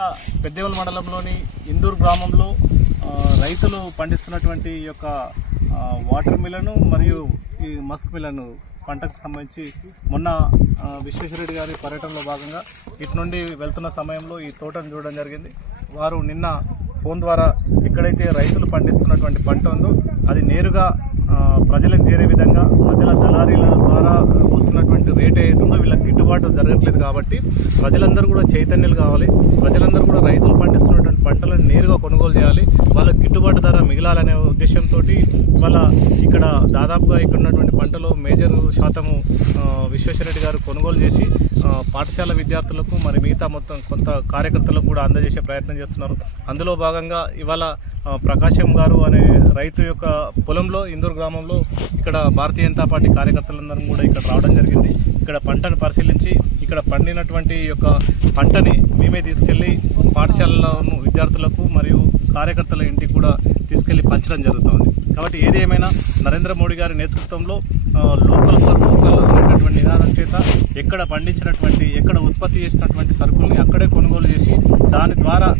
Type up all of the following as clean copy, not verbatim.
ఇట్లా పెద్దేవల్ మండలంలోని ఇందూరు గ్రామంలో రైతులు పండిస్తున్నటువంటి ఈ యొక్క వాటర్ మిలను మరియు ఈ మస్క్ మిలను పంటకు సంబంధించి మొన్న విశ్వేశ్వరరెడ్డి గారి పర్యటనలో భాగంగా ఇటు నుండి వెళ్తున్న సమయంలో ఈ తోటను చూడడం జరిగింది. వారు నిన్న ఫోన్ ద్వారా ఎక్కడైతే రైతులు పండిస్తున్నటువంటి పంట ఉందో అది నేరుగా ప్రజలకు చేరే విధంగా మధ్యలో దళారీల ద్వారా వస్తున్నటువంటి రేట్ ఏదైతుందో వీళ్ళకి గిట్టుబాటు జరగట్లేదు. కాబట్టి ప్రజలందరూ కూడా చైతన్యాలు కావాలి. ప్రజలందరూ కూడా రైతులు పండిస్తున్నటువంటి పంటలను నేరుగా కొనుగోలు చేయాలి. వాళ్ళకి గిట్టుబాటు ధర మిగలాలనే ఉద్దేశంతో ఇవాళ ఇక్కడ దాదాపుగా ఇక్కడ ఉన్నటువంటి పంటలో మేజర్ శాతము విశ్వేశ్వరరెడ్డి గారు కొనుగోలు చేసి పాఠశాల విద్యార్థులకు మరి మిగతా మొత్తం కొంత కార్యకర్తలకు కూడా అందజేసే ప్రయత్నం చేస్తున్నారు. అందులో భాగంగా ఇవాళ ప్రకాశం గారు అనే రైతు యొక్క పొలంలో ఇందూరు గ్రామంలో ఇక్కడ భారతీయ జనతా పార్టీ కార్యకర్తలందరం కూడా ఇక్కడ రావడం జరిగింది. ఇక్కడ పంటను పరిశీలించి ఇక్కడ పండినటువంటి యొక్క పంటని మేమే తీసుకెళ్లి పాఠశాలలో విద్యార్థులకు మరియు కార్యకర్తల ఇంటికి కూడా తీసుకెళ్లి పంచడం జరుగుతుంది. కాబట్టి ఏది ఏమైనా నరేంద్ర మోడీ గారి నేతృత్వంలో లోకల్ ఫర్ లోకల్ అనేటటువంటి నినాదం చేత ఎక్కడ పండించినటువంటి ఎక్కడ ఉత్పత్తి చేసినటువంటి సరుకుల్ని అక్కడే కొనుగోలు చేసి దాని ద్వారా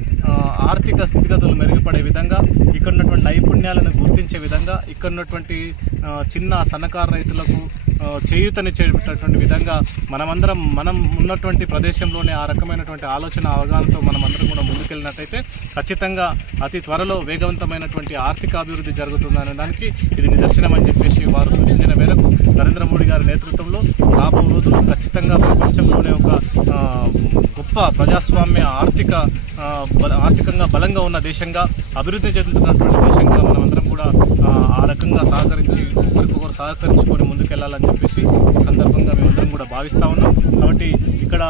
ఆర్థిక స్థితిగతులు మెరుగుపడే విధంగా ఇక్కడ ఉన్నటువంటి నైపుణ్యాలను గుర్తించే విధంగా ఇక్కడ ఉన్నటువంటి చిన్న సన్నకారు రైతులకు చేయూతనిచ్చేటటువంటి విధంగా మనం ఉన్నటువంటి ప్రదేశంలోనే ఆ రకమైనటువంటి ఆలోచన అవగాహనతో మనమందరం కూడా ముందుకెళ్ళినట్టయితే ఖచ్చితంగా అతి త్వరలో వేగవంతమైనటువంటి ఆర్థిక అభివృద్ధి జరుగుతుందనే దానికి ఇది నిదర్శనమని చెప్పేసి వారు సూచించిన మేరకు నరేంద్ర మోడీ గారి నేతృత్వంలో రాబో రోజుల్లో ఖచ్చితంగా ప్రపంచంలోనే ఒక గొప్ప ప్రజాస్వామ్య ఆర్థికంగా బలంగా ఉన్న దేశంగా అభివృద్ధి చెందుతున్నటువంటి దేశంగా మనమందరం కూడా ఆ రకంగా ఒకరికొకరు సహకరించుకొని ముందుకెళ్లాలని చెప్పేసి ఈ సందర్భంగా మేమందరం కూడా భావిస్తా ఉన్నాం. కాబట్టి ఇక్కడ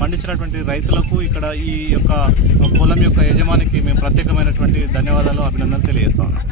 పండించినటువంటి రైతులకు ఇక్కడ ఈ యొక్క పొలం యొక్క యజమానికి మేము ప్రత్యేకమైనటువంటి ధన్యవాదాలు అభినందనలు తెలియజేస్తా ఉన్నాం.